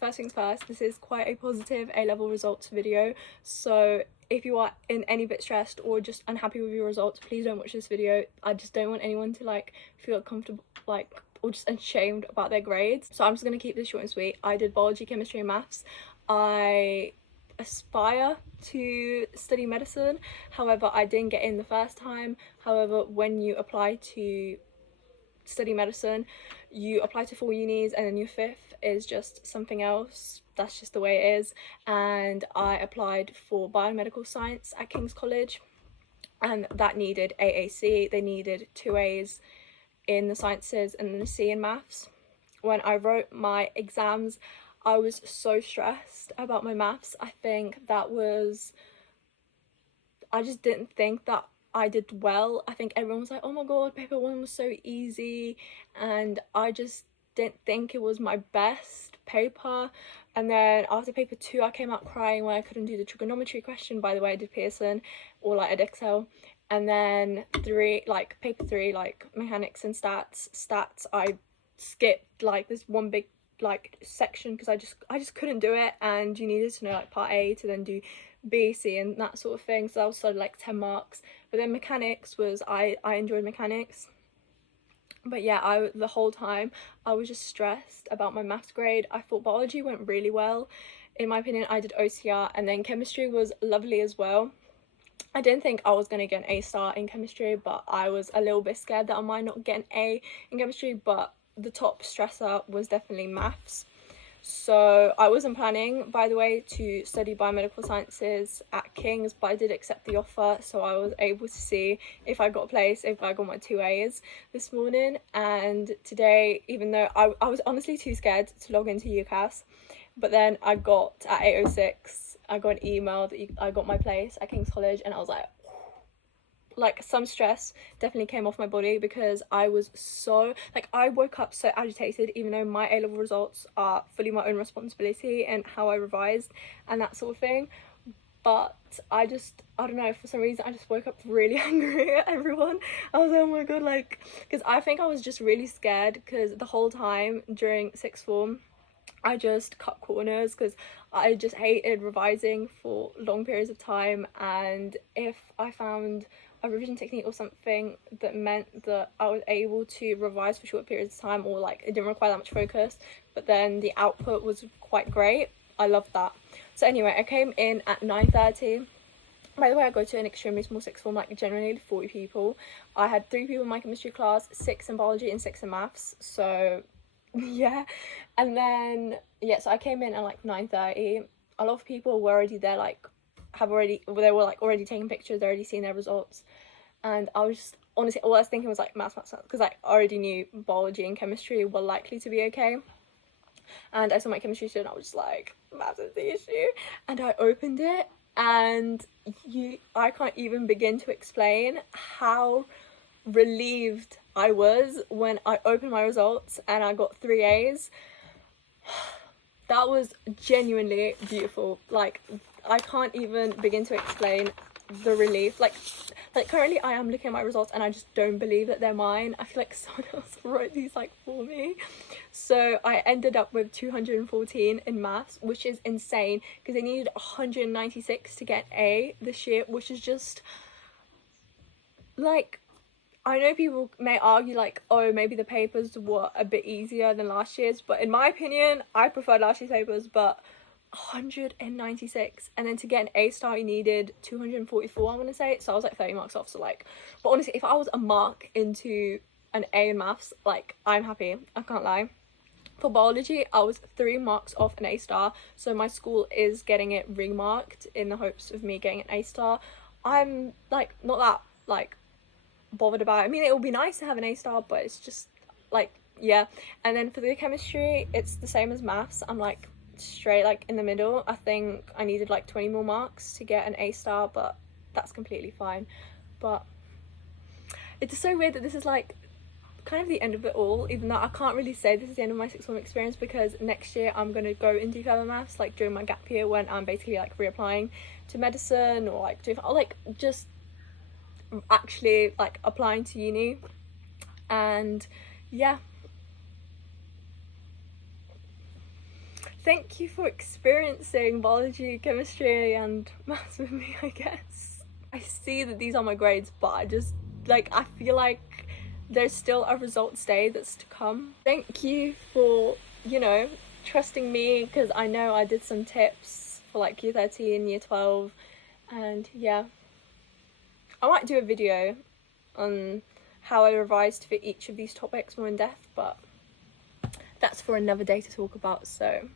first things first, this is quite a positive A-level results video, so if you are in any bit stressed or just unhappy with your results, please don't watch this video. I just don't want anyone to like feel uncomfortable, like, or just ashamed about their grades. So I'm just gonna keep this short and sweet. I did biology, chemistry and maths. I aspire to study medicine, however I didn't get in the first time. However, when you apply to study medicine, you apply to 4 unis and then your 5th is just something else. That's just the way it is. And I applied for biomedical science at King's College, and that needed AAC. They needed 2 A's in the sciences and then a C in maths. When I wrote my exams, I was so stressed about my maths. I just didn't think that I did well. I think everyone was like, oh my god, paper 1 was so easy, and I just didn't think it was my best paper. And then after paper 2, I came out crying when I couldn't do the trigonometry question. By the way, I did Pearson, or like Edexcel. And then paper 3, like mechanics and stats, I skipped like this one big like section because I just couldn't do it, and you needed to know like part A to then do B, C and that sort of thing. So I was studied like 10 marks. But then mechanics was, I enjoyed mechanics. But yeah, the whole time I was just stressed about my maths grade. I thought biology went really well. In my opinion, I did OCR, and then chemistry was lovely as well. I didn't think I was going to get an A-star in chemistry, but I was a little bit scared that I might not get an A in chemistry. But the top stressor was definitely maths. So I wasn't planning, by the way, to study biomedical sciences at King's, but I did accept the offer, so I was able to see if I got a place, if I got my 2 A's this morning. And today, even though I was honestly too scared to log into UCAS, but then I got at 8:06, I got an email that I got my place at King's College, and I was like some stress definitely came off my body, because I was so like, I woke up so agitated, even though my A-level results are fully my own responsibility and how I revised and that sort of thing. But I don't know, for some reason I just woke up really angry at everyone. I was like, oh my god, like, because I think I was just really scared, because the whole time during sixth form I just cut corners, because I just hated revising for long periods of time. And if I found a revision technique or something that meant that I was able to revise for short periods of time, or like it didn't require that much focus, but then the output was quite great, I loved that. So anyway, I came in at 9:30. By the way, I go to an extremely small sixth form, like generally 40 people. I had 3 people in my chemistry class, 6 in biology and 6 in maths, so yeah. And then yeah, so I came in at like 9:30. A lot of people were already there, like they were like already taking pictures, they already seen their results. And I was just, honestly, all I was thinking was like maths, because I already knew biology and chemistry were likely to be okay. And I saw my chemistry student, I was just like, maths is the issue. And I opened it, and I can't even begin to explain how relieved I was when I opened my results and I got 3 A's. That was genuinely beautiful. Like, I can't even begin to explain the relief. Like currently I am looking at my results and I just don't believe that they're mine. I feel like someone else wrote these like for me. So I ended up with 214 in maths, which is insane, because they needed 196 to get A this year, which is just like, I know people may argue like, oh, maybe the papers were a bit easier than last year's, but in my opinion, I preferred last year's papers. But 196, and then to get an A-star you needed 244, I want to say. So I was like 30 marks off. So like, but honestly, if I was a mark into an A in maths, like, I'm happy, I can't lie. For biology, I was 3 marks off an A-star, so my school is getting it remarked in the hopes of me getting an A-star. I'm like not that like bothered about it. I mean, it would be nice to have an A-star, but it's just like, yeah. And then for the chemistry, it's the same as maths. I'm like straight like in the middle. I think I needed like 20 more marks to get an A-star, but that's completely fine. But it's so weird that this is like kind of the end of it all, even though I can't really say this is the end of my sixth form experience, because next year I'm going to go and do further maths, like during my gap year, when I'm basically like reapplying to medicine, or like doing, or like just actually like applying to uni. And yeah, thank you for experiencing biology, chemistry and maths with me, I guess. I see that these are my grades, but I just, like, I feel like there's still a results day that's to come. Thank you for, you know, trusting me, because I know I did some tips for like year 13, year 12, and yeah. I might do a video on how I revised for each of these topics more in depth, but that's for another day to talk about, so